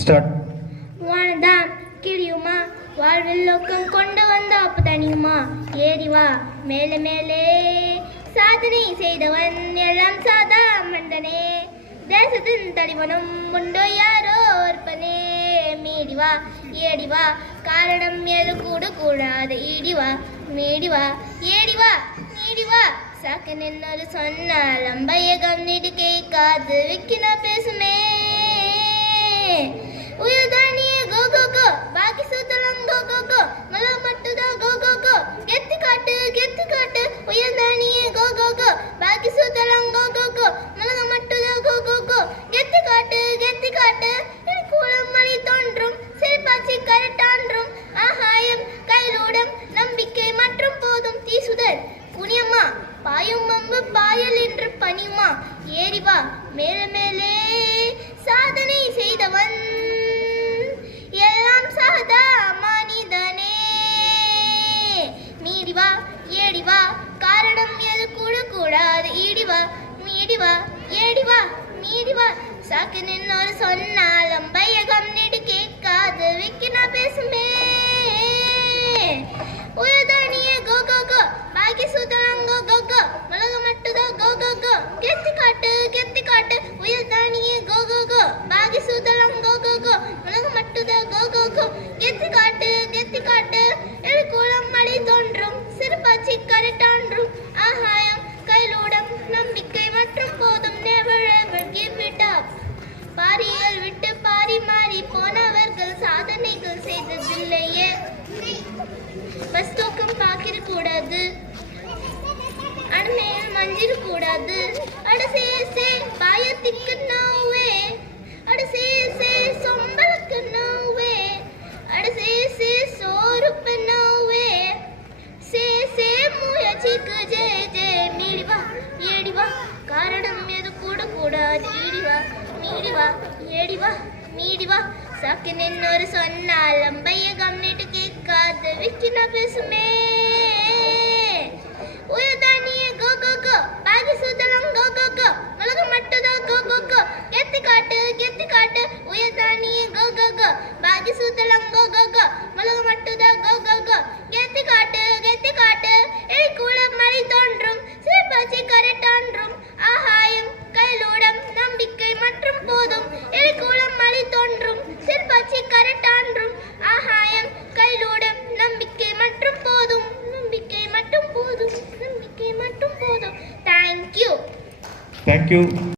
Start. வானதான் கிழியுமா, வாழ்வில் locum கொண்டு வந்த அப்ப தனியுமா, ஏறி வா மேலே மேலே, சாதனை செய்தவன் எல்லாம் சாதா மனிதனே, தேசத்தின் தலைவனும் உண்டோ யாரோ ஒருப்பனே, மீடி வா ஏடி வா, காரணம் எது கூட கூடாது, ஈடி வா மீடி வா ஏடி வா நீடி வா, சாக்கு நின்னொரு சொன்னால் அம்பையகம் நீடி கேட்காது விக்கினா பேசுமே, உயர்தானியே கோ கோ கோ, பாக்கி சூத்தலம் கோ கோ கோ, மல மட்டுதான் கோ கோ கோ, கெத்து காட்டு உயர்தானியே கோ கோ கோ, பாக்கி சூத்தலம் கோ கோ கோ, மலக மட்டுதான் கோ கோ கோ, கெத்து காட்டு கூடம் மணி தோன்றும், செல்பாச்சி கரட்டான்றும், ஆகாயம் கைலூடம், நம்பிக்கை மற்றும் போதும் தீசுதல், குனியம்மா பாயும் அம்பு பாயல் என்று பணியுமா, ஏறி வா மேலே மேலே, சாதனை செய்தவன் எல்லாம் சாதா மனிதனே, மீடி வா ஏடி வா, காரணம் எது கூட கூடாது, ஈடி வா மீடி வா ஏடி வா மீடி வா, சாக்கு நின்னொரு சொன்னால் அம்பையகம் நீடு கேட்காது விக்கினா பேசுமே, உயர்தானியே கோ கோ கோ, பாக்கி சூத்தலம் கோ கோ கோ, மலக மட்டுதான் கோ கோ கோ, கெத்து காட்டு உயர்தானியே கோ கோ கோ, பாக்கி சூத்தலம் கோ கோ கோ, மலக மட்டுதான் கோ கோ கோ, கெத்து காட்டு எழுக்கூடம் மழை தோன்றும், சிறுபாச்சி கரட்டான்றும், ஆகாயம் கைலூடம், நம்பிக்கை மற்றும் போதும், never ever give it up, Parrikar விட்டு பாரி மாறி போனவர்கள் சாதனைகள் செய்ததில்லையே, பஸ் தூக்கம் பார்க்கிற கூடாது, அடமேல் மஞ்சிர கூடாது, அடசே சே பாயத்திற்கு நோவே, அடசே சே சொம்பலுக்கு நோவே, அடசே சே சோறுப்பு நோவே, சே சே முயற்சிக்கு ஜே ஜே, மீடி வா ஏடி வா, காரணம் எது கூட கூடாது, ஈடி வா மீடி வா ஏடி வா மீடி வா, சாக்கு நின்னொரு சொன்னால் அம்பையகம் நீட்டு கேட்காது விக்கினா பேசுமே, உயர்தானியே கோ கோ கோ, பாக்கி சூத்தலம் கோ கோ கோ, மலக மட்டுதான் கோ கோ கோ, கெத்து காட்டு உயர்தானியே கோ கோ கோ, பாக்கி சூத்தலம் கோ கோ கோ, மலக மட்டுதான் கோ கோ கோ, கெத்து காட்டு எழுக்கூடம் மழை தோன்றும், சிறுபாச்சி கரட்டான்றும், ஆகாயம் கைலூடம், நம்பிக்கை மற்றும் போதும், எழுக்கூடம் மழை தோன்றும், சிறுபாச்சி கரட்டான்றும், ஆகாயம் கைலூடம், நம்பிக்கை மற்றும் போதும், நம்பிக்கை மட்டும் போதும். Thank you.